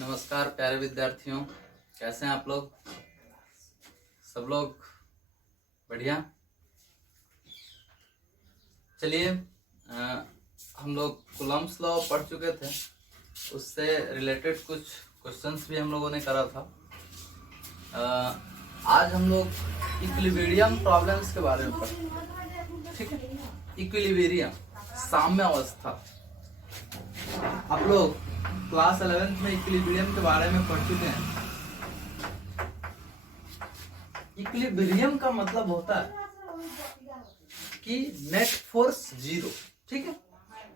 नमस्कार प्यारे विद्यार्थियों, कैसे हैं आप लोग? सब लोग बढ़िया। चलिए, हम लोग कूलम्ब्स लॉ पढ़ चुके थे, उससे रिलेटेड कुछ क्वेश्चंस भी हम लोगों ने करा था। आज हम लोग इक्विलिब्रियम प्रॉब्लम्स के बारे में पढ़ेंगे। ठीक है, इक्विलिब्रियम साम्य अवस्था। आप लोग क्लास 11th में इक्विलिब्रियम के बारे में पढ़ चुके हैं। इक्विलिब्रियम का मतलब होता है कि नेट फोर्स जीरो। ठीक है,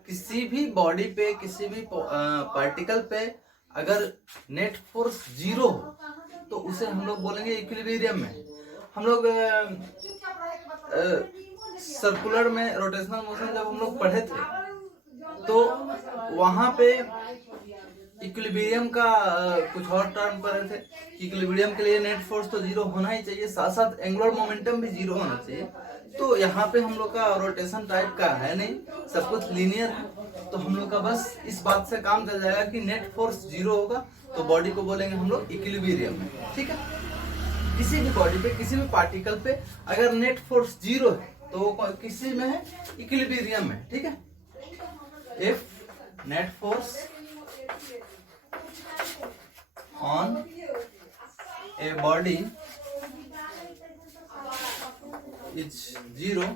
किसी भी बॉडी पे, किसी भी पार्टिकल पे अगर नेट फोर्स जीरो हो तो उसे हम लोग बोलेंगे इक्विलिब्रियम में। हम लोग सर्कुलर में रोटेशनल मोशन जब हम लोग पढ़े थे तो वहां पे इक्विलिब्रियम का कुछ और टर्म पढ़े थे कि इक्विलिब्रियम के लिए नेट फोर्स तो जीरो होना ही चाहिए, साथ साथ एंगुलर मोमेंटम भी जीरो होना चाहिए। तो यहाँ पे हम लोग का रोटेशन टाइप का है नहीं, सब कुछ लीनियर है। तो हम लोग का बस इस बात से काम चल जाएगा कि नेट फोर्स जीरो होगा तो बॉडी को बोलेंगे हम लोग इक्विलिब्रियम में। ठीक है, किसी भी बॉडी पे, किसी भी पार्टिकल पे अगर नेट फोर्स जीरो है तो किसी में है, इक्विलिब्रियम में। ठीक है, if net force on a body is zero,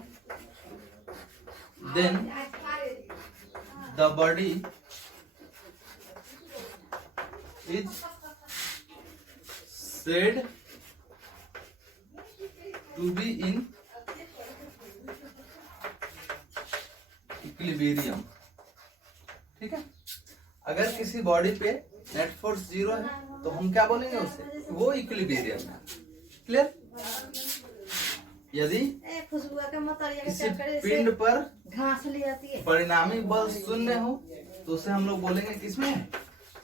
then the body is said to be in equilibrium। ठीक है, अगर किसी बॉडी पे नेट फोर्स जीरो है तो हम क्या बोलेंगे उसे, वो इक्विलिब्रियम है। क्लियर? यदि किसी पिंड पर परिणामी बल शून्य हो तो उसे हम लोग बोलेंगे किसमें,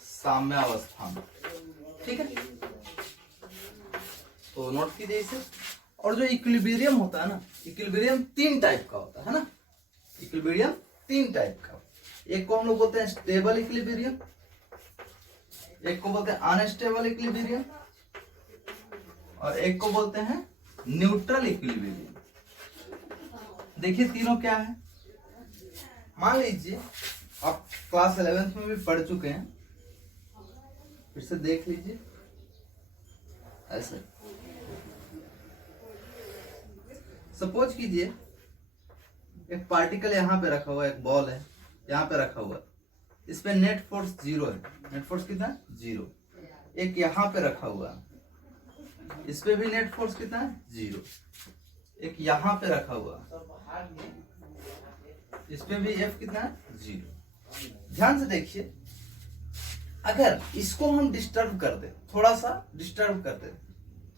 साम्यावस्था में। ठीक है, तो नोट कीजिए इसे। और जो इक्विलिब्रियम होता है ना, इक्विलिब्रियम तीन टाइप का होता है ना। इक्विलिब्रियम तीन टाइप का, एक को हम लोग बोलते हैं स्टेबल इक्विलिब्रियम, एक को बोलते हैं अनस्टेबल इक्विलिब्रियम, और एक को बोलते हैं न्यूट्रल इक्विलिब्रियम। देखिए तीनों क्या है। मान लीजिए आप क्लास 11th में भी पढ़ चुके हैं, फिर से देख लीजिए। ऐसे सपोज कीजिए एक पार्टिकल यहाँ पे रखा हुआ है, एक बॉल है यहाँ पे रखा हुआ है, इस पे नेट फोर्स जीरो है। नेट फोर्स कितना है? जीरो। एक यहाँ पे रखा हुआ है, इस पे भी नेट फोर्स कितना है? जीरो। एक यहाँ पे रखा हुआ है, इस पे भी एफ कितना है? जीरो। ध्यान से देखिए, अगर इसको हम डिस्टर्ब कर दे, थोड़ा सा डिस्टर्ब कर दे,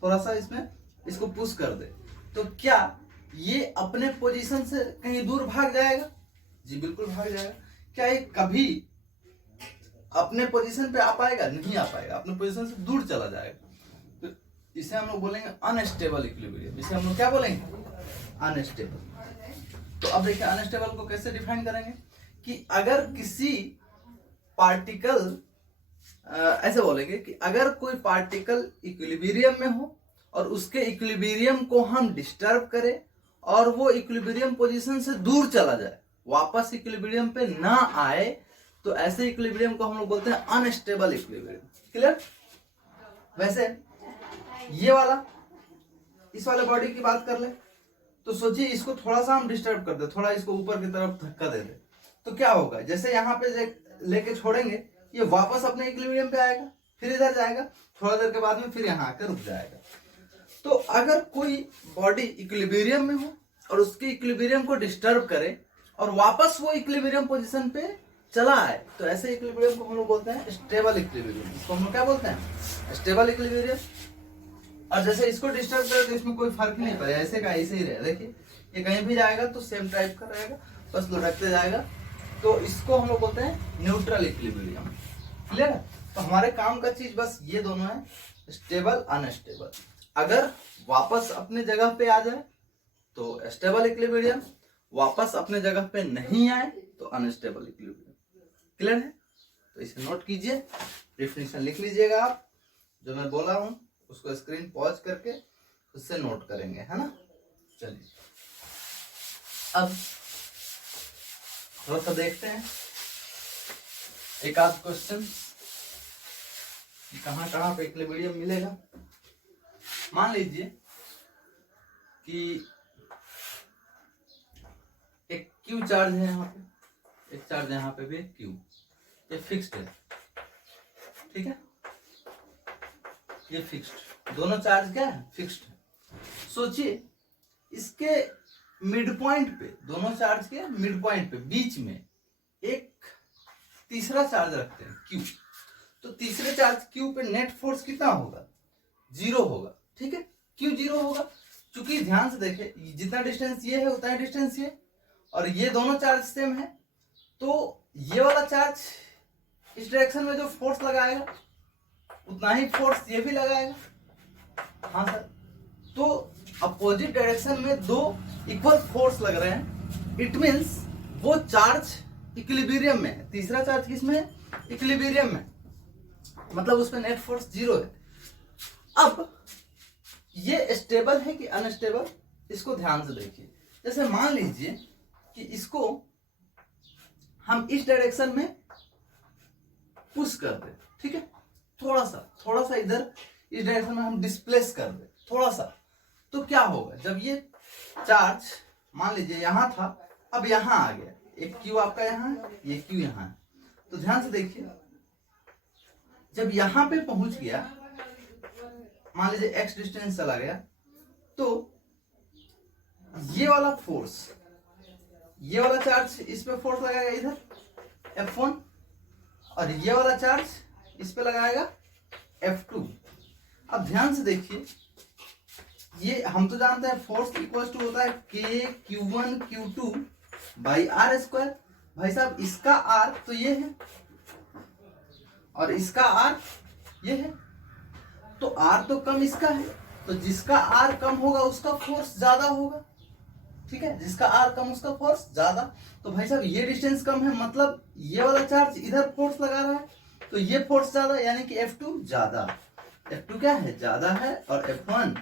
थोड़ा सा इसमें इसको पुश कर दे, तो क्या ये अपने पोजीशन से कहीं दूर भाग जाएगा? जी बिल्कुल भाग जाएगा। क्या ये कभी अपने पोजीशन पे आ पाएगा? नहीं आ पाएगा, अपने पोजीशन से दूर चला जाएगा। तो इसे हम लोग बोलेंगे अनस्टेबल इक्विलिब्रियम। इसे हम लोग क्या बोलेंगे? अनस्टेबल। तो अब देखिए अनस्टेबल को कैसे डिफाइन करेंगे कि अगर किसी पार्टिकल, ऐसे बोलेंगे कि अगर कोई पार्टिकल इक्विलिब्रियम में हो और उसके इक्विलिब्रियम को हम डिस्टर्ब करें और वो इक्विलिब्रियम पोजीशन से दूर चला जाए, वापस इक्विलिब्रियम पे ना आए, तो ऐसे इक्विलिब्रियम को हम लोग बोलते हैं अनस्टेबल इक्विलिब्रियम। क्लियर? वैसे ये वाला, इस वाले बॉडी की बात कर ले तो सोचिए इसको थोड़ा सा हम डिस्टर्ब कर दे, थोड़ा इसको ऊपर की तरफ धक्का दे दे, तो क्या होगा? जैसे यहाँ पे लेके छोड़ेंगे, ये वापस अपने इक्विलिब्रियम पे आएगा, फिर इधर जाएगा, थोड़ा देर के बाद में फिर यहाँ आकर रुक जाएगा। तो अगर कोई बॉडी इक्विलिब्रियम में हो और उसके इक्विलिब्रियम को डिस्टर्ब करे और वापस वो इक्विलिब्रियम पोजीशन पे चला आए, तो ऐसे इक्विलिब्रियम को हम लोग बोलते हैं स्टेबल इक्विलिब्रियम। इसको हम लोग क्या बोलते हैं? Stable equilibrium. और जैसे इसको डिस्टर्ब करे तो इसमें कोई फर्क नहीं पड़ेगा, ऐसे का ऐसे ही रहेगा। देखिए ये कहीं भी जाएगा तो सेम टाइप का रहेगा, बस लुढ़कते जाएगा। तो इसको हम लोग बोलते हैं न्यूट्रल इक्विलिब्रियम। क्लियर है? तो हमारे काम का चीज बस ये दोनों है, स्टेबल अनस्टेबल। अगर वापस अपने जगह पे आ जाए तो स्टेबल इक्विलिब्रियम, वापस अपने जगह पे नहीं आए तो अनस्टेबल इक्विलिब्रियम। क्लियर है? तो इसे नोट कीजिए, डेफिनेशन लिख लीजिएगा आप, जो मैं बोला हूं उसको स्क्रीन पॉज करके उससे नोट करेंगे, है ना। चलिए अब थोड़ा सा देखते हैं एक आध क्वेश्चन कहाँ कहाँ पे इक्विलिब्रियम मिलेगा। मान लीजिए कि एक क्यू चार्ज है यहाँ पे, एक चार्ज यहाँ पे भी क्यू, ये फिक्स्ड है, ठीक है, ये फिक्स्ड, दोनों चार्ज क्या है, फिक्स्ड है। सोचिए इसके मिड पॉइंट पे, दोनों चार्ज के मिड पॉइंट पे बीच में एक तीसरा चार्ज रखते हैं क्यू, तो तीसरे चार्ज क्यू पे नेट फोर्स कितना होगा, 0 होगा, ठीक है। क्यों 0 होगा, क्योंकि ध्यान से देखें जितना डिस्टेंस ये है उतना डिस्टेंस ये, और ये दोनों चार्ज सेम है, तो ये वाला चार्ज इस डायरेक्शन में जो फोर्स लगाएगा उतना ही फोर्स ये भी लगाएगा, हाँ सर। तो अपोजिट डायरेक्शन में दो इक्वल फोर्स लग रहे हैं, इट मीन्स वो चार्ज इक्विलिब्रियम में है, तीसरा चार्ज किस में है, इक्विलिब्रियम में, मतलब उसमें नेट फोर्स 0 है। अब ये स्टेबल है कि अनस्टेबल, इसको ध्यान से देखिए। जैसे मान लीजिए कि इसको हम इस डायरेक्शन में पुश कर दे, ठीक है, थोड़ा सा इधर इस डायरेक्शन में हम डिस्प्लेस कर दे थोड़ा सा, तो क्या होगा, जब ये चार्ज मान लीजिए यहाँ था, अब यहाँ आ गया, एक क्यू आपका यहाँ है, ये क्यू यहाँ है, तो ध्यान से देखिए जब यहाँ पे पहुंच गया, मान लीजिए x डिस्टेंस चला गया, तो ये वाला फोर्स, ये वाला चार्ज इस पे फोर्स लगाएगा इधर F1, और ये वाला चार्ज इस पे लगाएगा F2। अब ध्यान से देखिए, ये हम तो जानते हैं फोर्स इक्वल टू होता है K Q1 Q2 by R square. भाई साहब इसका R तो ये है और इसका R ये है, तो R तो कम इसका है, तो जिसका R कम होगा उसका फोर्स ज्यादा होगा, ठीक है, जिसका R कम उसका फोर्स ज्यादा। तो भाई साहब ये डिस्टेंस कम है, मतलब ये वाला चार्ज इधर फोर्स लगा रहा है, तो ये फोर्स ज्यादा, यानी कि F2 ज्यादा, F2 क्या है, ज्यादा है, और F1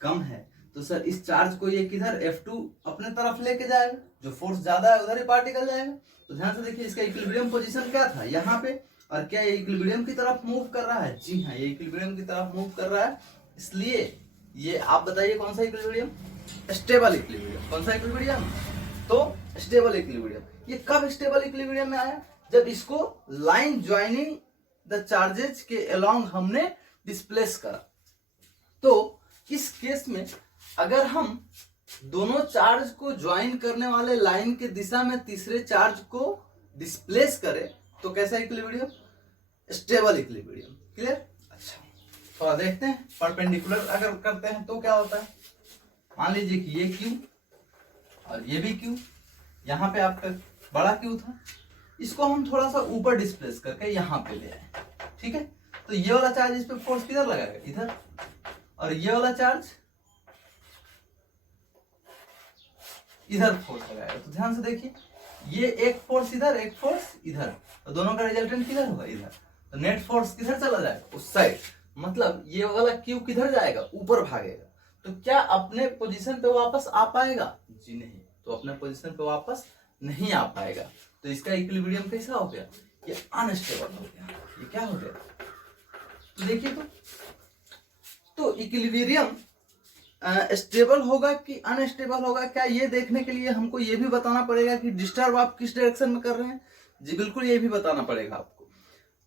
कम है। तो सर इस चार्ज को ये किधर, F2 अपने तरफ लेके जाएगा, जो फोर्स ज्यादा है उधर ही पार्टिकल जाएगा। तो ध्यान से देखिए इसका इक्विलिब्रियम पोजीशन क्या था, यहाँ पे, और क्या ये इक्विलिब्रियम की तरफ मूव कर रहा है, जी हाँ ये इक्विलिब्रियम की तरफ मूव कर रहा है। इसलिए ये आप बताइए कौन सा इक्विलिब्रियम, स्टेबल इक्विलिब्रियम। कौन सा इक्विलिब्रियम, तो स्टेबल इक्विलिब्रियम। ये कब स्टेबल इक्विलिब्रियम में आया, जब इसको लाइन ज्वाइनिंग द चार्जेज के अलोंग हमने डिस्प्लेस करा। तो इस केस में अगर हम दोनों चार्ज को ज्वाइन करने वाले लाइन के दिशा में तीसरे चार्ज को डिस्प्लेस करें, तो कैसा इक्विलिब्रियम, स्टेबल इक्विलिब्रियम। क्लियर, अच्छा थोड़ा देखते हैं, परपेंडिकुलर अगर करते हैं तो क्या होता है। मान लीजिए कि ये क्यू और ये भी क्यू, यहाँ पे आपका बड़ा क्यू था, इसको हम थोड़ा सा ऊपर डिस्प्लेस करके यहाँ पे ले आए, ठीक है। तो ये वाला चार्ज इस पे फोर्स किधर लगाएगा, इधर, और ये वाला चार्ज इधर फोर्स लगाएगा। तो ध्यान से देखिए ये एक फोर्स इधर, एक फोर्स इधर, तो दोनों का रिजल्टेंट किधर होगा, इधर, तो नेट फोर्स किधर चला जाएगा, उस साइड, मतलब ये वाला क्यू किधर जाएगा, ऊपर भागेगा। तो क्या अपने पोजीशन पे वापस आ पाएगा, जी नहीं, तो अपने पोजीशन पे वापस नहीं आ पाएगा। तो इसका इक्विलिब्रियम कैसा हो गया, ये अनस्टेबल हो गया। ये क्या हो गया, तो देखिए तो इक्विलिब्रियम स्टेबल होगा कि अनस्टेबल होगा, क्या ये देखने के लिए हमको ये भी बताना पड़ेगा कि डिस्टर्ब आप किस डायरेक्शन में कर रहे हैं, जी बिल्कुल ये भी बताना पड़ेगा आपको।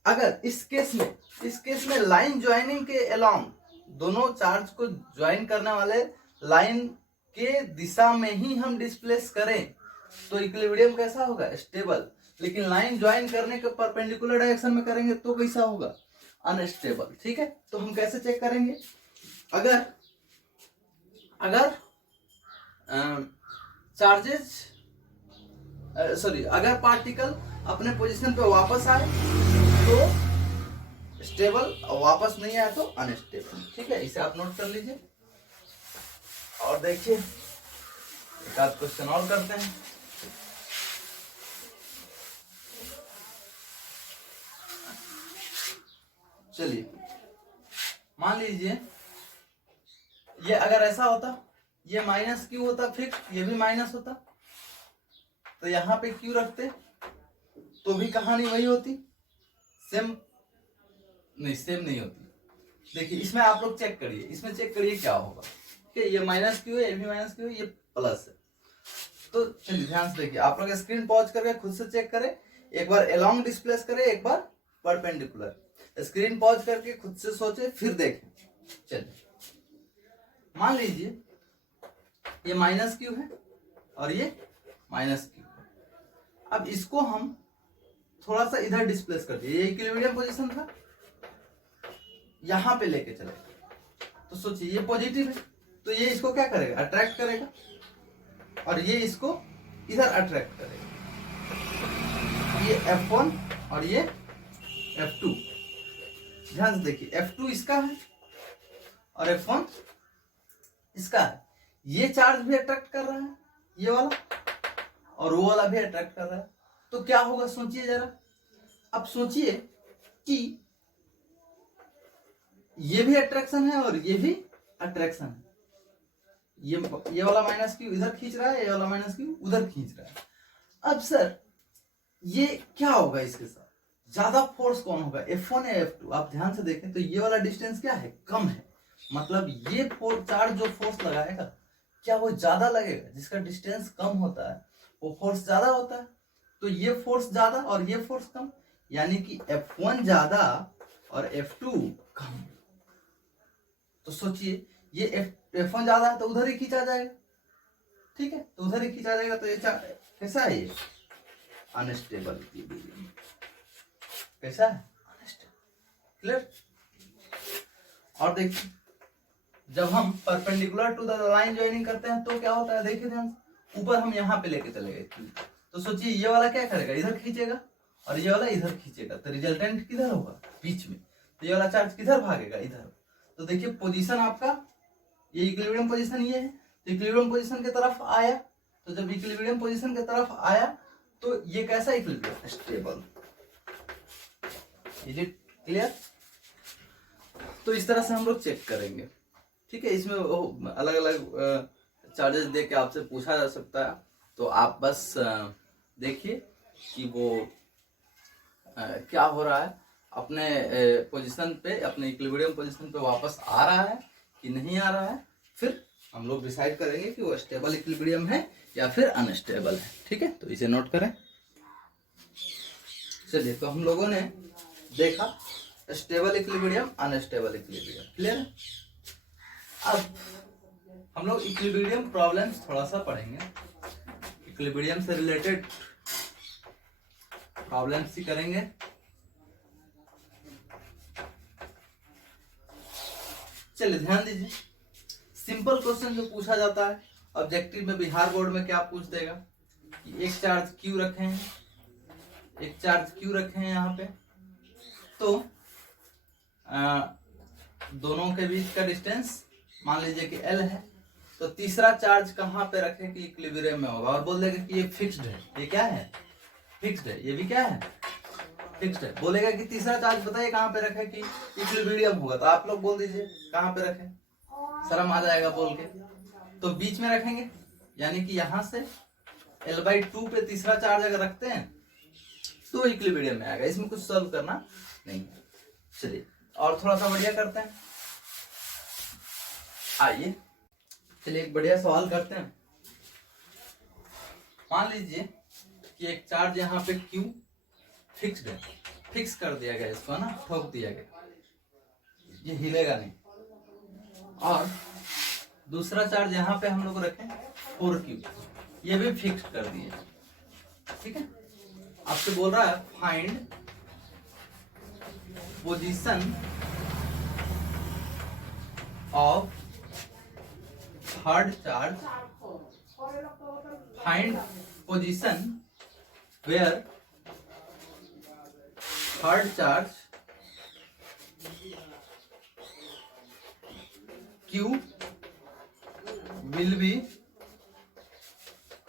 अगर इस केस में लाइन ज्वाइनिंग के अलोंग, दोनों चार्ज को ज्वाइन करने वाले लाइन के दिशा में ही हम डिस्प्लेस करें, तो इक्विलिब्रियम कैसा होगा, स्टेबल। लेकिन लाइन ज्वाइन करने के परपेंडिकुलर डायरेक्शन में करेंगे तो कैसा होगा, अनस्टेबल, ठीक है। तो हम कैसे चेक करेंगे, अगर चार्जेस अगर पार्टिकल अपने पोजीशन पे वापस आए तो स्टेबल, और वापस नहीं आए तो अनस्टेबल, ठीक है। इसे आप नोट कर लीजिए। और देखिए एक आध क्वेश्चन और करते हैं। चलिए मान लीजिए ये अगर ऐसा होता, ये माइनस क्यू होता फिक्स, ये भी माइनस होता, तो यहाँ पे क्यू रखते तो भी कहानी वही होती, सेम नहीं होती। देखिए इसमें आप लोग चेक करिए, इसमें चेक करिए क्या होगा कि ये माइनस क्यू है, ये भी माइनस क्यू है, ये प्लस है। तो चलिए ध्यान से देखिए, आप लोग स्क्रीन पॉज करके खुद से चेक करें, एक बार अलोंग डिस्प्लेस करें, एक बार परपेंडिकुलर। स्क्रीन पॉज करके खुद से सोचे फिर देखें। चलिए मान लीजिए ये माइनस क्यू है और ये माइनस क्यू है। अब इसको हम थोड़ा सा इधर डिस्प्लेस कर दिए, ये इक्विलिब्रियम पोजीशन था, यहां पे लेके चले, तो सोचिए ये पॉजिटिव है तो ये इसको क्या करेगा, अट्रैक्ट करेगा, और ये इसको इधर अट्रैक्ट करेगा। ये F1 और ये F2, ध्यान से देखिए, F2 इसका है और F1 इसका है। ये चार्ज भी अट्रैक्ट कर रहा है, ये वाला, और वो वाला भी अट्रैक्ट कर रहा है। तो क्या होगा सोचिए जरा। अब सोचिए कि ये भी अट्रैक्शन है और ये भी अट्रैक्शन है। ये वाला माइनस क्यू इधर खींच रहा है, ये वाला माइनस क्यू उधर खींच रहा है। अब सर ये क्या होगा, इसके साथ ज्यादा फोर्स कौन होगा, F1 या F2? आप ध्यान से देखें तो ये वाला डिस्टेंस क्या है, कम है, मतलब ये चार्ज जो फोर्स लगाएगा क्या वो ज्यादा लगेगा, जिसका डिस्टेंस कम होता है वो फोर्स ज्यादा होता है। तो ये फोर्स ज्यादा और ये फोर्स कम, यानी कि F1 ज्यादा और F2 कम। तो सोचिए ये F1 ज्यादा है तो उधर ही खींचा जाएगा, ठीक है, तो उधर ही खींचा जाएगा। तो ये कैसा है, ये अनस्टेबल इक्विलिब्रियम। कैसा है, अनस्टेबल। क्लियर। और देखिए जब हम perpendicular to the line joining करते हैं तो क्या होता है, देखिए ध्यान से, ऊपर हम यहाँ पे लेके चले गए, तो सोचिए ये वाला क्या करेगा, इधर खींचेगा और ये वाला इधर खींचेगा, तो रिजल्टेंट किधर होगा, बीच में। तो ये वाला चार्ज किधर भागेगा, इधर। तो देखिए पोजीशन आपका, ये इक्विलिब्रियम पोजीशन ये है, तो इक्विलिब्रियम पोजीशन की तरफ आया, तो जब इक्विलिब्रियम पोजीशन की तरफ आया तो ये कैसा equilibrium, stable. Is it clear. तो इस तरह से हम लोग चेक करेंगे, ठीक है। इसमें अलग अलग चार्जेस दे के आपसे पूछा जा सकता है, तो आप बस देखिए कि वो क्या हो रहा है, अपने पोजीशन पे, अपने इक्विलिब्रियम पोजीशन पे वापस आ रहा है कि नहीं आ रहा है। फिर हम लोग डिसाइड करेंगे कि वो स्टेबल इक्विलिब्रियम है या फिर अनस्टेबल है, ठीक है। तो इसे नोट करें। चलिए तो हम लोगों ने देखा stable equilibrium, unstable equilibrium, clear है। अब हम लोग इक्विलिब्रियम प्रॉब्लम्स थोड़ा सा पढ़ेंगे, इक्विलिब्रियम से रिलेटेड प्रॉब्लम्स ही करेंगे। चलिए ध्यान दीजिए, सिंपल क्वेश्चन जो पूछा जाता है ऑब्जेक्टिव में, बिहार बोर्ड में क्या पूछ देगा कि एक चार्ज क्यू रखे हैं, एक चार्ज क्यू रखे हैं यहाँ पे, तो दोनों के बीच का डिस्टेंस मान लीजिए कि L है, तो तीसरा चार्ज कहाँ पे रखे कि इक्विलिब्रियम में होगा, और बोल देगा कि ये फिक्स्ड है, ये क्या है, फिक्स्ड है, ये भी क्या है, फिक्स्ड है। बोलेगा कि तीसरा चार्ज बताइए कहाँ पे रखे कि इक्विलिब्रियम होगा, तो आप लोग बोल दीजिए कहाँ पे रखे, शर्म आ जाएगा बोल के, तो बीच में रखेंगे, यानी कि यहाँ से L/2 पे तीसरा चार्ज अगर रखते हैं तो इक्विलिब्रियम में आएगा, इसमें कुछ सॉल्व करना नहीं है। चलिए और थोड़ा सा बढ़िया करते हैं, आइए चलिए एक बढ़िया सवाल करते हैं। मान लीजिए कि एक चार्ज यहाँ पे Q फिक्स्ड है, फिक्स कर दिया गया इसको ना, ठोक दिया गया, ये हिलेगा नहीं, और दूसरा चार्ज यहाँ पे हम लोग रखें 4Q, ये भी फिक्स कर दिए, ठीक है। आपसे बोल रहा है find position of third charge, find position where third charge Q will be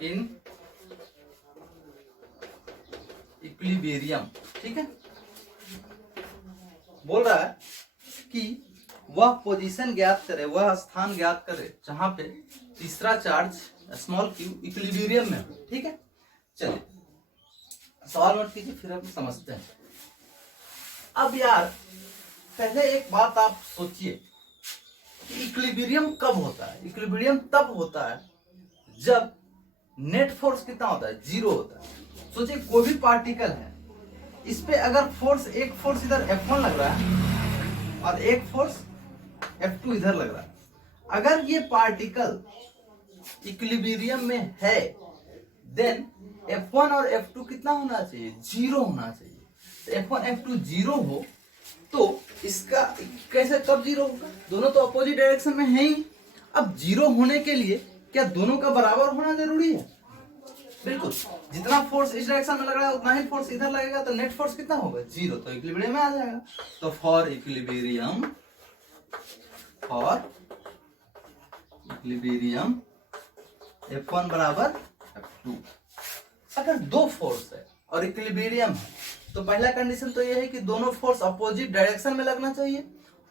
in equilibrium, ठीक है। बोल रहा है कि वह पोजीशन ज्ञात करे, वह स्थान ज्ञात करे जहां पे तीसरा चार्ज स्मॉल क्यू इक्विलिब्रियम में हो। ठीक है, चलिए सवाल नोट कीजिए, फिर हम समझते हैं। अब यार पहले एक बात आप सोचिए कि इक्विलिब्रियम कब होता है। इक्विलिब्रियम तब होता है जब नेट फोर्स कितना होता है, 0 होता है। सोचिए कोई भी पार्टिकल है, इस पे अगर फोर्स, एक फोर्स इधर F1 लग रहा है और एक फोर्स F2 इधर लग रहा है, अगर ये पार्टिकल इक्विलिब्रियम में है देन F1 और F2 कितना होना चाहिए, 0 होना चाहिए। तो F1 F2 0 हो तो इसका कैसे, कब 0 होगा, दोनों तो अपोजिट डायरेक्शन में है ही। अब 0 होने के लिए क्या दोनों का बराबर होना जरूरी है? बिल्कुल, जितना फोर्स इस डायरेक्शन में लग रहा है उतना ही फोर्स इधर लगेगा, तो नेट फोर्स कितना होगा, 0, तो इक्विलिब्रियम में आ जाएगा। तो फॉर इक्विलिब्रियम F1 बराबर F2। अगर दो फोर्स है और इक्विलिब्रियम है तो पहला कंडीशन तो ये है कि दोनों फोर्स अपोजिट डायरेक्शन में लगना चाहिए,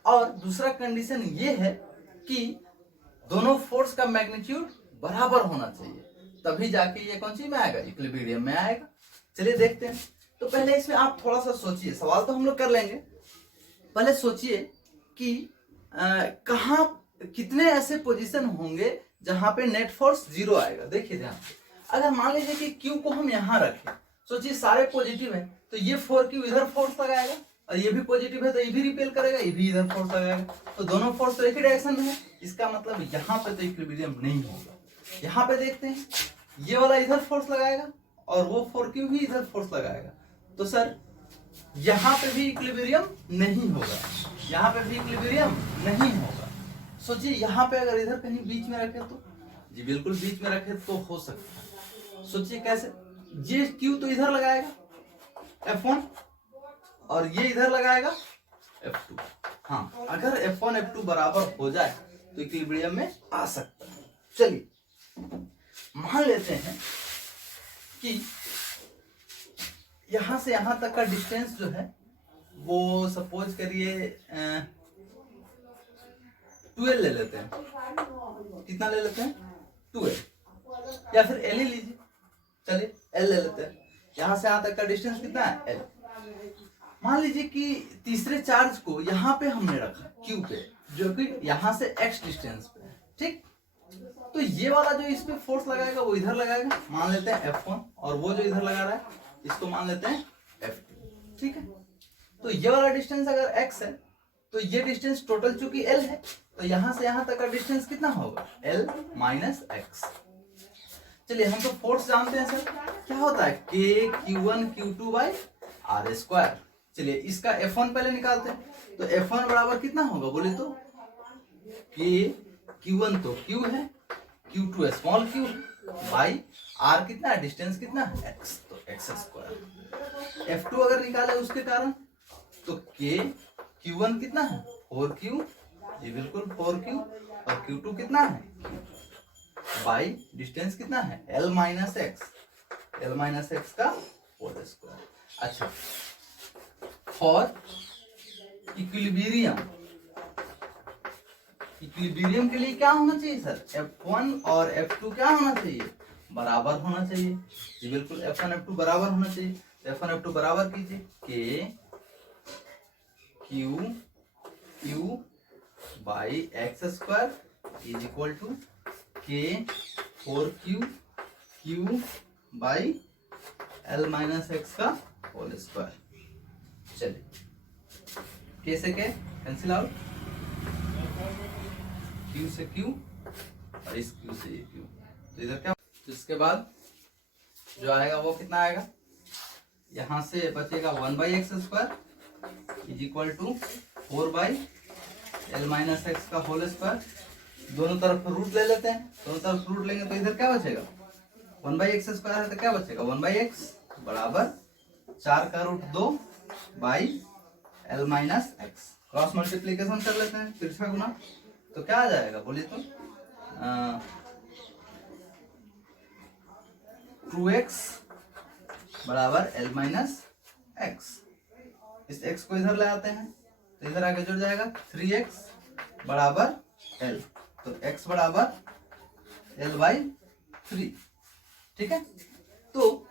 और दूसरा कंडीशन ये है कि दोनों फोर्स का मैग्नीट्यूड बराबर होना चाहिए, तभी जाके ये कौन सी में आएगा, इक्विलिब्रियम में आएगा। चलिए देखते हैं। तो पहले इसमें आप थोड़ा सा सोचिए, सवाल तो हम लोग कर लेंगे, पहले सोचिए कि कहाँ कितने ऐसे पोजीशन होंगे जहां पे नेट फोर्स 0 आएगा। देखिए ध्यान से, अगर मान लीजिए कि Q को हम यहाँ रखें, सोचिए सारे पॉजिटिव है तो ये 4Q इधर फोर्स लगाएगा, और ये भी पॉजिटिव है तो ये भी रिपेल करेगा, ये भी इधर फोर्स लगाएगा, तो दोनों फोर्स तो एक ही डायरेक्शन में है। इसका मतलब यहाँ पे तो इक्विलिब्रियम नहीं होगा। यहाँ पे देखते हैं, ये वाला इधर फोर्स लगाएगा और वो 4Q भी इधर फोर्स लगाएगा, तो सर यहाँ पे भी इक्विलिब्रियम नहीं होगा, यहाँ पे भी इक्विलिब्रियम नहीं होगा। सोचिए यहाँ पे अगर इधर कहीं बीच में रखे तो, जी बिल्कुल बीच में रखे तो हो सकता है। सोचिए कैसे, ये Q तो इधर लगाएगा F1 और ये इधर लगाएगा F2। हाँ, अगर F1 F2 बराबर हो जाए तो इक्विलिब्रियम में आ सकता है। चलिए मान लेते हैं कि यहां से यहां तक का डिस्टेंस जो है वो सपोज करिए 12 ले लेते हैं। कितना ले लेते हैं, 12, या फिर L ही लीजिए, चलिए L ले लेते हैं। यहां से यहां तक का डिस्टेंस कितना है, L। मान लीजिए कि तीसरे चार्ज को यहाँ पे हमने रखा Q पे, जो कि यहाँ से X डिस्टेंस पे है, ठीक। तो ये वाला जो इस पे फोर्स लगाएगा वो इधर लगाएगा, मान लेते हैं F1, और वो जो इधर लगा रहा है इसको मान लेते हैं F2, ठीक है। तो ये वाला डिस्टेंस अगर X है तो ये डिस्टेंस टोटल चूंकि L है, तो यहाँ से यहाँ तक का डिस्टेंस कितना होगा, L माइनस X। चलिए हम तो फोर्स जानते हैं सर, क्या होता है, K Q1 Q2 by R square. चलिए इसका F1 पहले निकालते हैं, तो F1 बराबर कितना होगा बोले तो, K Q1 तो Q है, Q2 small q by R कितना है, डिस्टेंस कितना है X, तो X स्क्वायर। F2 अगर निकाले उसके कारण तो K Q1 कितना है 4Q, ये बिल्कुल 4Q, और Q2 कितना है बाई डिस्टेंस कितना है L माइनस एक्स का होल स्क्वायर। अच्छा, फॉर इक्विलिब्रियम के लिए क्या होना चाहिए सर, F1 और F2 क्या होना चाहिए, बराबर होना चाहिए, जी बिल्कुल F1 F2 बराबर होना चाहिए। तो F1 F2 बराबर कीजिए, K Q by x square is equal to K 4Q by L minus x का होल स्क्वायर। चलिए K से K कैंसिल आउट, Q से Q और इस Q से ये Q, तो इधर क्या, तो इसके बाद जो आएगा वो कितना आएगा, यहां से बचेगा 1 by x square is equal to 4 by L minus x का होल स्क्वायर। दोनों तरफ रूट ले लेते हैं, दोनों तरफ रूट लेंगे तो इधर क्या बचेगा, 1 बाई एक्स स्क्वायर है तो क्या बचेगा 1 बाई एक्स बराबर 4 का root 2 by L minus x. Cross multiplication कर लेते हैं, तिरछा गुना, तो क्या आ जाएगा बोलिए तो 2x बराबर L माइनस एक्स। इस x को इधर ले आते हैं तो इधर आगे जुड़ जाएगा 3x बराबर l, तो x बराबर l/3। ठीक है, तो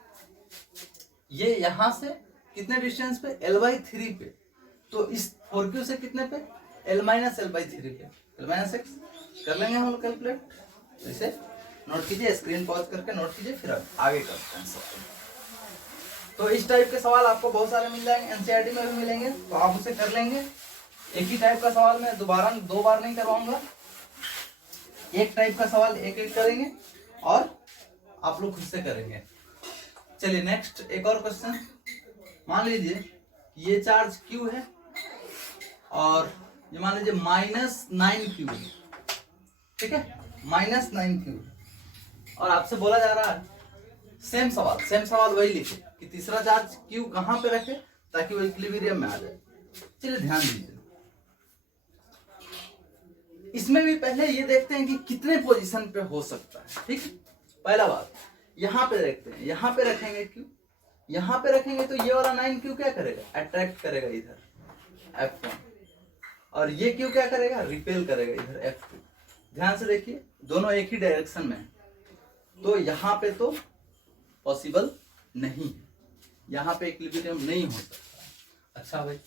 ये यहां से कितने डिस्टेंस पे, l/3 पे, तो इस 4q से कितने पे, l माइनस l/3 पे, l माइनस x कर लेंगे हम लोग कैलकुलेट। तो इसे नोट कीजिए, स्क्रीन पॉज करके नोट कीजिए, फिर आगे करते हैं सवाल। तो इस टाइप के सवाल आपको बहुत सारे मिल जाएंगे, एनसीईआरटी में भी मिलेंगे, तो आप उसे कर लेंगे। एक ही टाइप का सवाल मैं दो बार नहीं करवाऊंगा, एक टाइप का सवाल एक एक करेंगे और आप लोग खुद से करेंगे। चलिए नेक्स्ट एक और क्वेश्चन। मान लीजिए ये चार्ज Q है और ये मान लीजिए -9Q है। ठीक है, -9Q, और आपसे बोला जा रहा है सेम सवाल वही लिखे कि तीसरा चार्ज Q कहां पे रखे ताकि वो इक्विलिब्रियम में आ जाए। चलिए ध्यान दीजिए, इसमें भी पहले ये देखते हैं कि कितने पोजीशन पे हो सकता है। ठीक है, पहला बात यहाँ पे देखते हैं, यहाँ पे रखेंगे Q, यहाँ पे रखेंगे तो ये वाला 9Q क्या करेगा, अट्रैक्ट करेगा इधर F1, और ये Q क्या करेगा, रिपेल करेगा इधर F2। ध्यान से देखिए, दोनों एक ही डायरेक्शन में है, तो यहाँ पे तो पॉसिबल नहीं है, यहाँ पे इक्विलिब्रियम नहीं हो सकता। अच्छा भाई,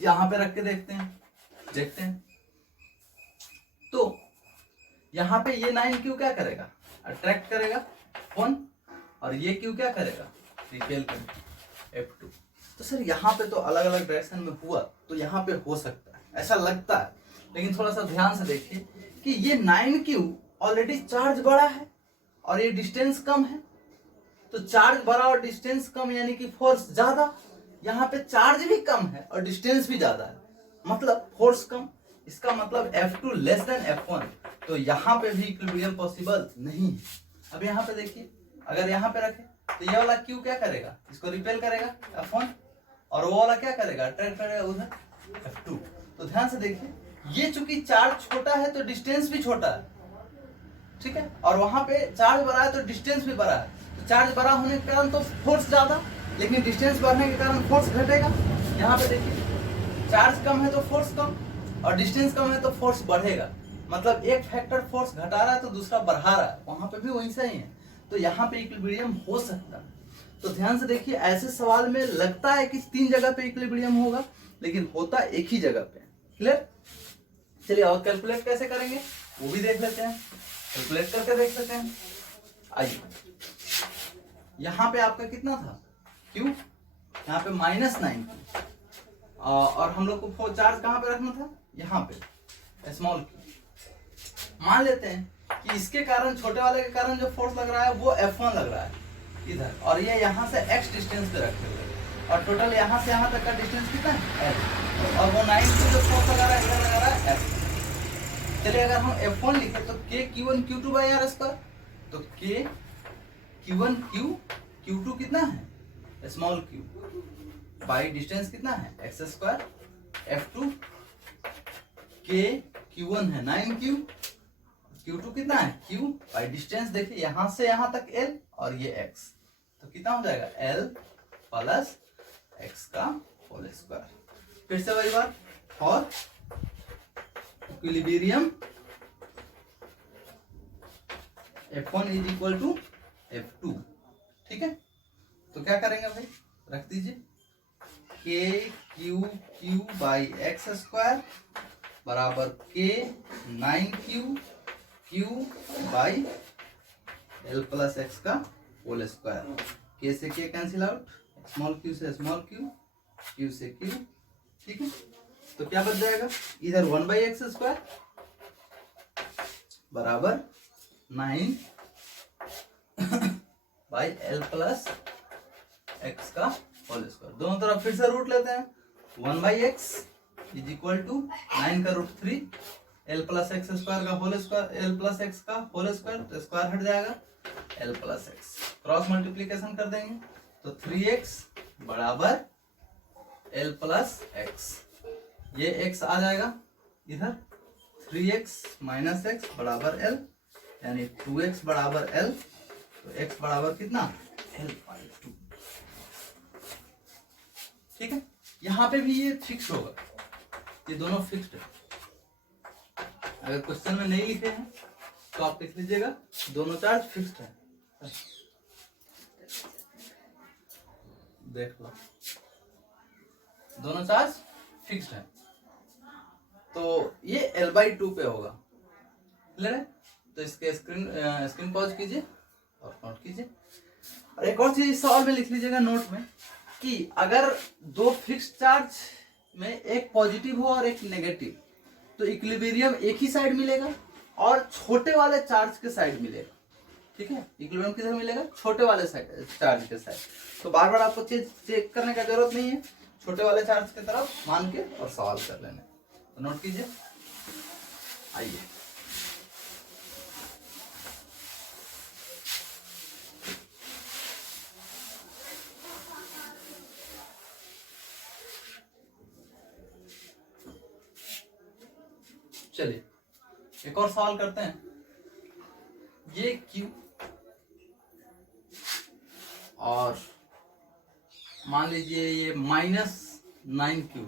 यहाँ पे रख के देखते हैं तो यहाँ पे ये 9Q क्या करेगा, अट्रैक्ट करेगा 1, और ये Q क्या करेगा, रिपेल करेगा F2। तो सर यहाँ पे तो अलग अलग डायरेक्शन में हुआ, तो यहाँ पे हो सकता है, ऐसा लगता है, लेकिन थोड़ा सा ध्यान से देखिए कि ये 9Q ऑलरेडी चार्ज बड़ा है और ये डिस्टेंस कम है, तो चार्ज बड़ा और डिस्टेंस कम यानी कि फोर्स ज्यादा। यहाँ पे चार्ज भी कम है और डिस्टेंस भी ज्यादा है, मतलब फोर्स कम, इसका मतलब F2 लेस देन F1, तो यहाँ पे भी इक्विलिब्रियम पॉसिबल नहीं है। अब यहाँ पे देखिए, अगर यहाँ पे रखे तो ये वाला Q क्या करेगा, इसको रिपेल करेगा F1, और वो वाला क्या करेगा, अट्रैक्ट करेगा उधर F2। तो ध्यान से देखिए, ये चूंकि चार्ज छोटा है तो डिस्टेंस भी छोटा है, ठीक है, और वहां पे चार्ज बड़ा है तो डिस्टेंस भी बड़ा है, तो चार्ज बड़ा होने के कारण तो फोर्स ज्यादा, लेकिन डिस्टेंस बढ़ने के कारण फोर्स घटेगा। यहाँ पे देखिए, चार्ज कम है तो फोर्स कम, और डिस्टेंस कम है तो फोर्स बढ़ेगा, मतलब एक फैक्टर फोर्स घटा रहा है तो दूसरा बढ़ा रहा है, वहां पे भी वैसा ही है, तो यहाँ पे इक्विलिब्रियम हो सकता है। तो ध्यान से देखिए, ऐसे सवाल में लगता है कि 3 जगह पे इक्विलिब्रियम होगा, लेकिन होता एक ही जगह पे। क्लियर? चलिए और कैलकुलेट कैसे करेंगे वो भी देख लेते हैं, कैलकुलेट करके देख लेते हैं। आइए, यहाँ पे आपका कितना था Q, यहाँ पे -9, और हम लोग को चार्ज कहाँ पे रखना था, यहाँ पे स्मॉल q। मान लेते हैं कि इसके कारण, छोटे वाले के कारण जो फोर्स लग रहा है वो F1 लग रहा है इधर, और ये यहाँ से x डिस्टेंस पे रखे हुए, और टोटल यहाँ से यहाँ तक का डिस्टेंस कितना है L, और वो 9 जो फोर्स लगा रहा है इधर लगा रहा है F। चलिए अगर हम F1 लिखे तो K Q1 Q2 by R square, तो K Q1 Q2 कितना है, स्मॉल q, बाई डिस्टेंस कितना है x square, F2 K Q1 है 9Q, Q2 कितना है Q, बाई डिस्टेंस देखिए यहाँ से यहाँ तक L और ये x, तो कितना हो जाएगा L प्लस x का होल स्क्वायर। फिर से वही बात, और equilibrium F1 is equal to F2। ठीक है, तो क्या करेंगे भाई, रख दीजिए K Q by x square बराबर K 9Q Q by L plus x का होल स्क्वायर। K से K cancel out, small q से स्मॉल q से q। ठीक है, तो क्या बच जाएगा, इधर 1 बाई एक्स स्क्वायर बराबर 9 बाई L प्लस एक्स का होल स्क्वायर। दोनों तरफ फिर से रूट लेते हैं, 1 by x is equal to 9 का root 3, L plus x square का whole square, L plus x का होल स्क्वायर, तो स्क्वायर हट जाएगा, L plus x cross multiplication कर देंगे तो 3x बराबर L प्लस एक्स, ये x आ जाएगा इधर, 3x माइनस एक्स बराबर L, यानी 2x बराबर L, तो x बराबर कितना L/2। ठीक है, यहाँ पे भी ये फिक्स होगा, ये दोनों फिक्स्ड है। अगर क्वेश्चन में नहीं लिखे हैं तो आप लिख लीजिएगा दोनों चार्ज फिक्स्ड है। देख लो, दोनों चार्ज फिक्स्ड है, तो ये L/2 पे होगा। क्लियर है? तो इसके स्क्रीन पॉज कीजिए और नोट कीजिए। और एक और चीज इस सवाल में लिख लीजिएगा नोट में कि अगर दो फिक्स्ड चार्ज में एक पॉजिटिव हो और एक नेगेटिव, तो इक्विलिब्रियम एक ही साइड मिलेगा और छोटे वाले चार्ज के साइड मिलेगा। ठीक है, इक्विलिब्रियम किधर मिलेगा? छोटे वाले चार्ज के साइड। तो बार बार आपको चेक करने का जरूरत नहीं है, छोटे वाले चार्ज की तरफ मान के और सवाल कर लेने। तो नोट कीजिए, आइए चलिए एक और सवाल करते हैं। ये Q और मान लीजिए ये -9Q,